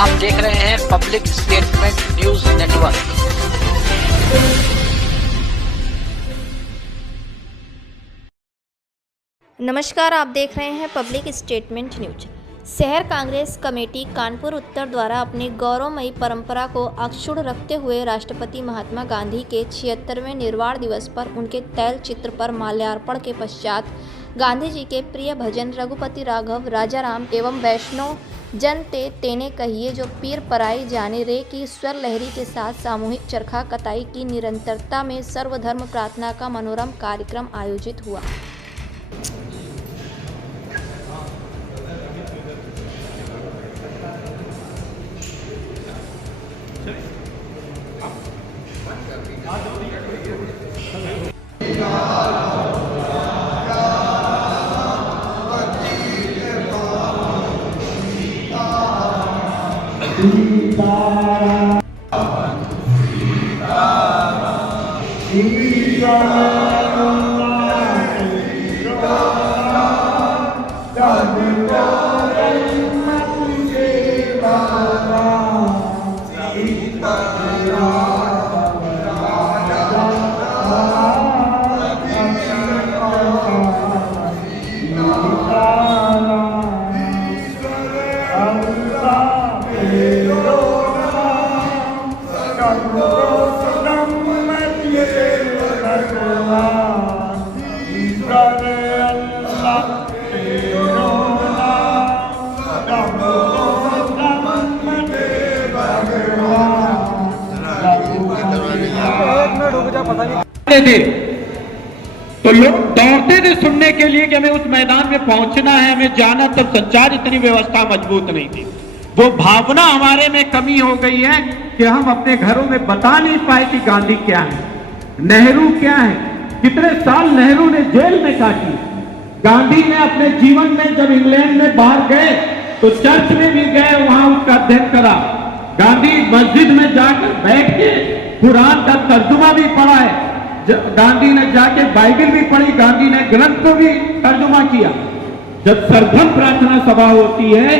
आप देख रहे हैं पब्लिक स्टेटमेंट न्यूज नेटवर्क। नमस्कार, आप देख रहे हैं पब्लिक स्टेटमेंट न्यूज। शहर कांग्रेस कमेटी कानपुर उत्तर द्वारा अपनी गौरवमयी परंपरा को अक्षुण्ण रखते हुए राष्ट्रपिता महात्मा गांधी के 76वें निर्वाण दिवस पर उनके तैल चित्र पर माल्यार्पण के पश्चात गांधी जी के प्रिय भजन रघुपति राघव राजा राम एवं वैष्णव जन ते तेने कहिए जो पीर पराई जाने रे की स्वर लहरी के साथ सामूहिक चरखा कताई की निरंतरता में सर्वधर्म प्रार्थना का मनोरम कार्यक्रम आयोजित हुआ। थे तो लोग दौड़ते थे सुनने के लिए कि हमें उस मैदान में पहुंचना है, हमें जाना। तब संचार इतनी व्यवस्था मजबूत नहीं थी। वो भावना हमारे में कमी हो गई है कि हम अपने घरों में बता नहीं पाए कि गांधी क्या है, नेहरू क्या है। कितने साल नेहरू ने जेल में काटी। गांधी ने अपने जीवन में जब इंग्लैंड में बाहर गए तो चर्च में भी गए, वहां उसका अध्ययन करा। गांधी मस्जिद में जाकर बैठ के कुरान का तर्जुमा भी पढ़ा है। गांधी ने जाके बाइबल भी पढ़ी, गांधी ने ग्रंथ को भी तर्जुमा किया। जब सरधर्म प्रार्थना सभा होती है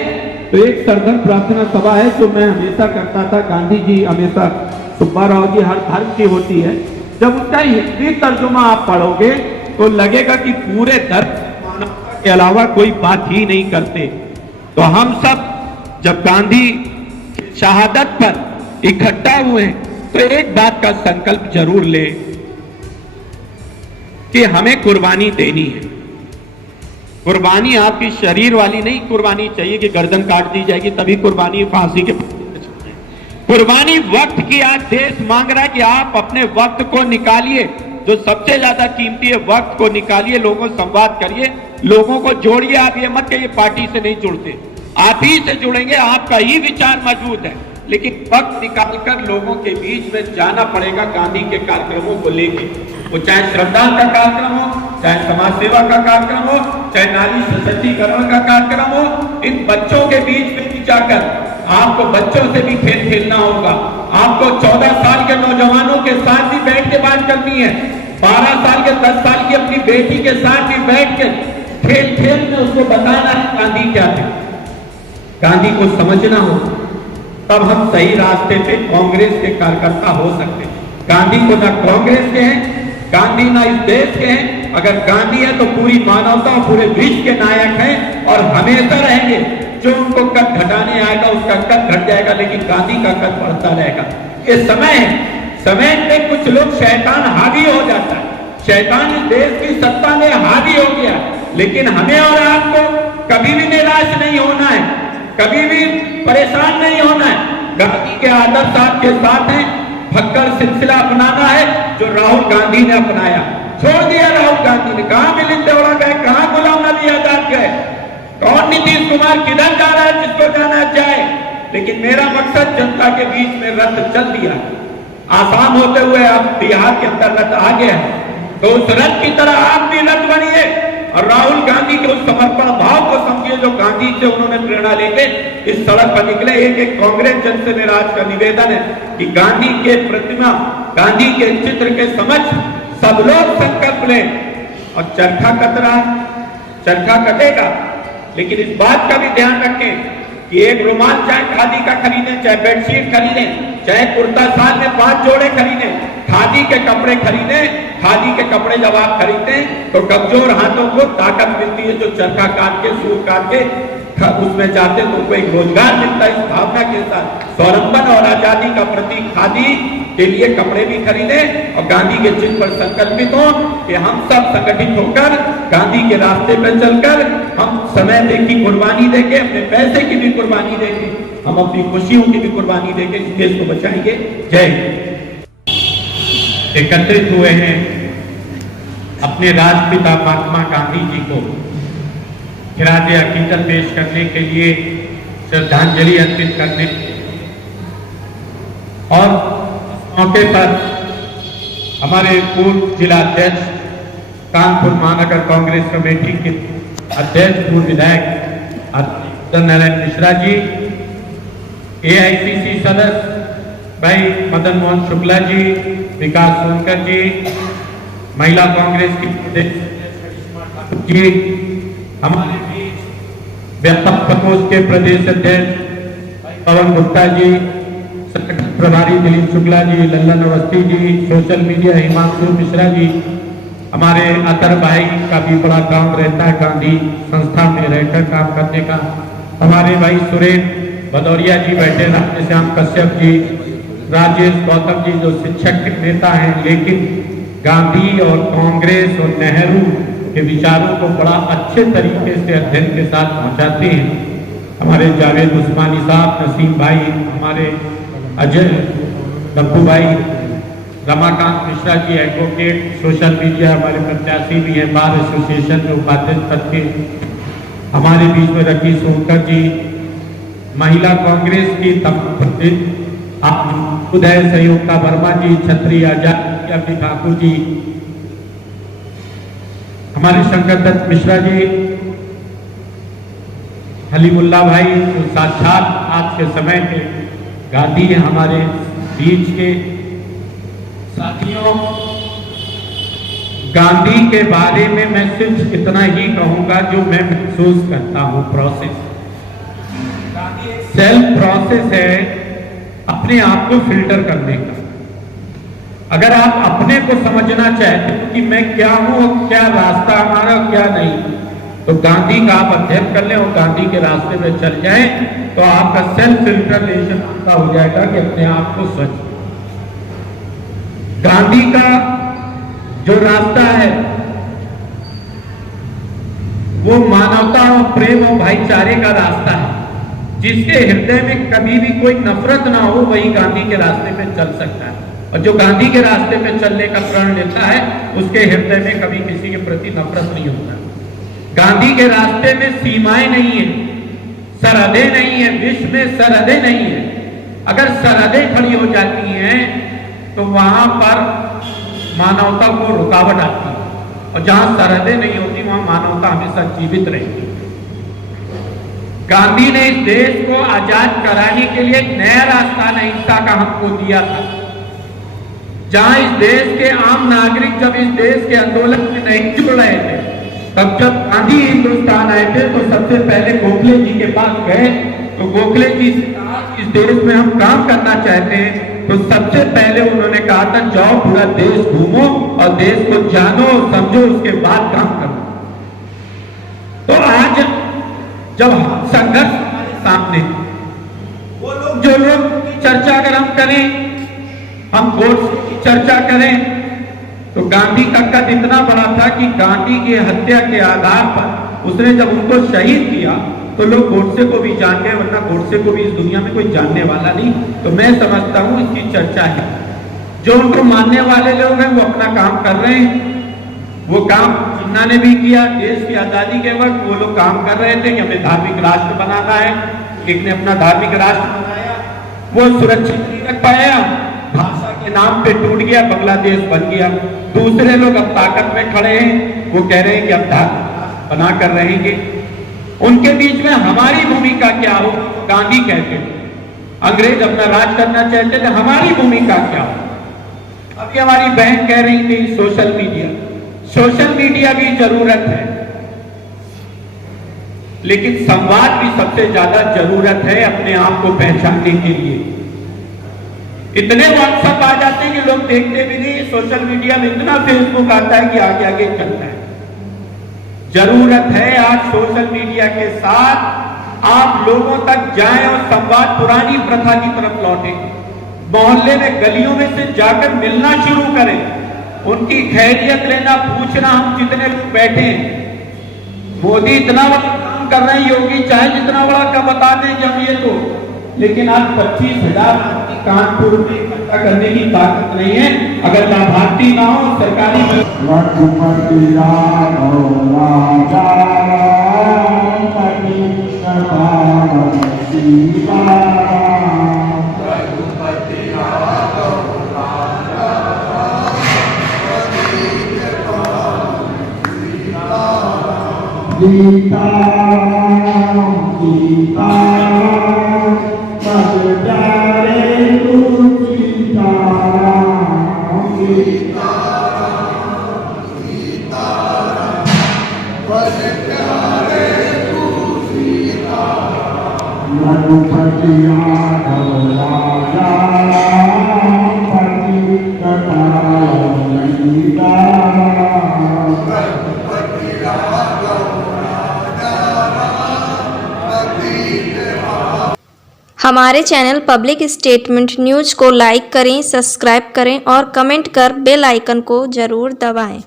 तो एक सरधर्म प्रार्थना सभा है जो मैं हमेशा करता था, गांधी जी हमेशा, सुब्बाराव जी हर धर्म की होती है। जब उसका हिंदी तर्जुमा आप पढ़ोगे तो लगेगा कि पूरे धर्म के अलावा कोई बात ही नहीं करते। तो हम सब जब गांधी शहादत पर इकट्ठा हुए तो एक बात का संकल्प जरूर ले कि हमें कुर्बानी देनी है। कुर्बानी आपकी शरीर वाली नहीं कुर्बानी चाहिए कि गर्दन काट दी जाएगी तभी कुर्बानी, फांसी के। कुर्बानी वक्त की आज देश मांग रहा है कि आप अपने वक्त को निकालिए, जो सबसे ज्यादा कीमती है, वक्त को निकालिए, लोगों से संवाद करिए, लोगों को जोड़िए। आप ये मत कहिए पार्टी से नहीं जुड़ते, आप ही से जुड़ेंगे, आपका ही विचार मजबूत है। लेकिन वक्त निकालकर लोगों के बीच में जाना पड़ेगा गांधी के कार्यक्रमों को लेके। वो चाहे श्रमदान का कार्यक्रम हो, चाहे समाज सेवा का कार्यक्रम हो, चाहे नारी सशक्तिकरण का कार्यक्रम हो, इन बच्चों के बीच में भी जाकर आपको बच्चों से भी खेल खेलना होगा। आपको 14 साल के नौजवानों के साथ भी बैठ के बात करनी है, 12 साल के 10 साल की अपनी बेटी के साथ भी बैठ के खेल खेल में उसको बताना है गांधी क्या है। गांधी को समझना हो, तब हम सही रास्ते पे कांग्रेस के कार्यकर्ता हो सकते हैं। गांधी को ना कांग्रेस के हैं, गांधी ना इस देश के हैं। अगर गांधी है तो पूरी मानवता और पूरे विश्व के नायक हैं और हमेशा रहेंगे। जो उनको कद घटाने आएगा उसका कद घट जाएगा, लेकिन गांधी का कद बढ़ता रहेगा। ये समय है, समय में कुछ लोग शैतान हावी हो जाता है, शैतान इस देश की सत्ता में हावी हो गया। लेकिन हमें और आपको कभी भी निराश नहीं होना है, कभी भी परेशान नहीं होना है। गांधी के आदर्श आपके साथ हैं। फक्कड़ सिलसिला अपनाना है जो राहुल गांधी ने अपनाया। छोड़ दिया राहुल गांधी ने, कहां मिलिंद देवड़ा गए, कहां गुलाम नबी आजाद गए, कौन नीतीश कुमार किधर जा रहा है, जिसको जाना जाए। लेकिन मेरा मकसद जनता के बीच में रथ चल दिया। आसाम होते हुए अब बिहार के अंदर रथ आ गया है, तो उस रथ की तरह आप भी रथ बनिए और राहुल गांधी के उस समर्पण भाव को समझिए जो गांधी से उन्होंने प्रेरणा लेके इस सड़क पर निकले। एक कांग्रेस जन से मेरा आज का निवेदन है कि गांधी के प्रतिमा, गांधी के चित्र के समक्ष सब लोग संकल्प लें। और चरखा कत रहा है, चरखा कटेगा, लेकिन इस बात का भी ध्यान रखें कि एक रुमाल चाहे खादी का खरीदें, चाहे बेडशीट खरीदें, चाहे कुर्ता साल में 5 जोड़े खरीदें, खादी के कपड़े खरीदें। खादी के कपड़े जब आप खरीदते हैं तो कमजोर हाथों को ताकत मिलती है, जो चरखा काट के सूर काट के उसमें जाते तो उनको एक रोजगार मिलता है। इस भावना के साथ स्वावलंबन और आजादी का प्रतीक खादी के लिए कपड़े भी खरीदें और गांधी के चिन्ह पर संकल्पित हो कि हम सब संगठित होकर गांधी के रास्ते पर चलकर हम समय की कुर्बानी देके, अपने पैसे की भी कुर्बानी देके, हम अपनी खुशियों की भी कुर्बानी देके इस देश को बचाएंगे। जय हिंद। एकत्रित हुए हैं अपने राष्ट्रपिता महात्मा गांधी जी को खिराजे अकीदत पेश करने के लिए, श्रद्धांजलि अर्पित करने और मौके पर हमारे पूर्व जिला अध्यक्ष, कानपुर महानगर कांग्रेस कमेटी के अध्यक्ष, पूर्व विधायक नारायण मिश्रा जी, AICC सदस्य भाई मदन मोहन शुक्ला जी, विकास सोनकर जी, महिला कांग्रेस की प्रदेश जी, हमारे प्रकोष्ठ के प्रदेश अध्यक्ष पवन गुप्ता जी, संगठन प्रभारी दिलीप शुक्ला जी, लल्लन अवस्थी जी, सोशल मीडिया हिमांशु मिश्रा जी, हमारे अतर भाई का भी बड़ा काम रहता है गांधी संस्था में रहकर काम करने का, हमारे भाई सुरेश भदौरिया जी बैठे, राधेश्याम कश्यप जी, राजेश गौतम जी जो शिक्षक के नेता हैं लेकिन गांधी और कांग्रेस और नेहरू के विचारों को बड़ा अच्छे तरीके से अध्ययन के साथ पहुंचाते हैं, हमारे जावेद उस्मानी साहब, नसीम भाई, हमारे अजय डब्बू भाई, Ramakant Mishra ji advocate, social media हमारे प्रत्याशी भी हैं, बार एसोसिएशन में उपाध्यक्ष पद के, हमारे बीच में रकी सोनकर जी, महिला कांग्रेस की उदय सहयोगता वर्मा जी, छत्री आजाद ठाकुर जी, हमारे शंकर दत्त मिश्रा जी, हलीमुल्ला भाई जो साक्षात आज के समय के गांधी हैं हमारे बीच के साथियों। गांधी के बारे में मैं सिर्फ इतना ही कहूंगा जो मैं महसूस करता हूं। प्रोसेस, सेल्फ प्रोसेस है अपने आप को फिल्टर करने का। अगर आप अपने को समझना चाहते हो कि मैं क्या हूं और क्या रास्ता हमारा और क्या नहीं, तो गांधी का आप अध्ययन कर लें और गांधी के रास्ते में चल जाएं तो आपका सेल्फ फिल्टरेशन आपका हो जाएगा कि अपने आप को स्वच्छ। गांधी का जो रास्ता है वो मानवता और प्रेम और भाईचारे का रास्ता है। जिसके हृदय में कभी भी कोई नफरत ना हो वही गांधी के रास्ते पे चल सकता है, और जो गांधी के रास्ते पे चलने का प्रण लेता है उसके हृदय में कभी किसी के प्रति नफरत नहीं होता। गांधी के रास्ते में सीमाएं नहीं है, सरहदें नहीं है, विश्व में सरहदें नहीं है। अगर सरहदें खड़ी हो जाती हैं तो वहां पर मानवता को रुकावट आती है, और जहां सरहदें नहीं होती वहां मानवता हमेशा जीवित रहेगी। गांधी ने इस देश को आजाद कराने के लिए एक नया रास्ता अहिंसा का हमको दिया था। जहां इस देश के आम नागरिक जब इस देश के आंदोलन में नहीं जुड़ रहे थे, तब जब गांधी हिंदुस्तान आए थे तो सबसे पहले गोखले जी के पास गए। तो गोखले जी से कहा इस देश में हम काम करना चाहते हैं, तो सबसे पहले उन्होंने कहा था जाओ पूरा देश घूमो और देश को जानो और समझो, उसके बाद काम करो। तो आज जब संघर्ष हमारे सामने, वो लोग जो लोग की चर्चा अगर हम करें, हम गोडसे की चर्चा करें, तो गांधी का कद इतना बड़ा था कि गांधी की हत्या के आधार पर उसने जब उनको शहीद किया तो लोग गोडसे को भी जान गए, वरना गोडसे को भी इस दुनिया में कोई जानने वाला नहीं। तो मैं समझता हूं इसकी चर्चा है। जो उनको मानने वाले लोग हैं वो अपना काम कर रहे हैं। वो काम जिन्ना ने भी किया देश की आजादी के वक्त, वो लोग काम कर रहे थे कि हमें धार्मिक राष्ट्र बनाना है। एक ने अपना धार्मिक राष्ट्र बनाया, वो सुरक्षित नहीं रख पाया, भाषा के नाम पे टूट गया, बांग्लादेश बन गया। दूसरे लोग अब ताकत में खड़े हैं, वो कह रहे हैं कि अब धार्मिक बना कर रहेंगे। उनके बीच में हमारी भूमिका क्या हो? गांधी कहते थे अंग्रेज अपना राज करना चाहते थे, हमारी भूमिका क्या हो? अभी हमारी बहन कह रही थी सोशल मीडिया, सोशल मीडिया की जरूरत है। लेकिन संवाद की सबसे ज्यादा जरूरत है अपने आप को पहचानने के लिए। इतने व्हाट्सएप आ जाते हैं कि लोग देखते भी नहीं, सोशल मीडिया में इतना फेसबुक आता है कि आगे आगे चलता है। जरूरत है आज सोशल मीडिया के साथ आप लोगों तक जाएं और संवाद पुरानी प्रथा की तरफ लौटे। मोहल्ले में गलियों में से जाकर मिलना शुरू करें, उनकी खैरियत लेना, पूछना। हम जितने लोग बैठे हैं, मोदी इतना बड़ा काम कर रहे हैं, योगी चाहे जितना बड़ा का बता दें कि हम ये तो, लेकिन आज 25,000 कानपुर में इकट्ठा करने की ताकत नहीं है अगर लाभार्थी ना हो सरकारी हमारे चैनल पब्लिक स्टेटमेंट न्यूज़ को लाइक करें, सब्सक्राइब करें और कमेंट कर बेल आइकन को ज़रूर दबाएं।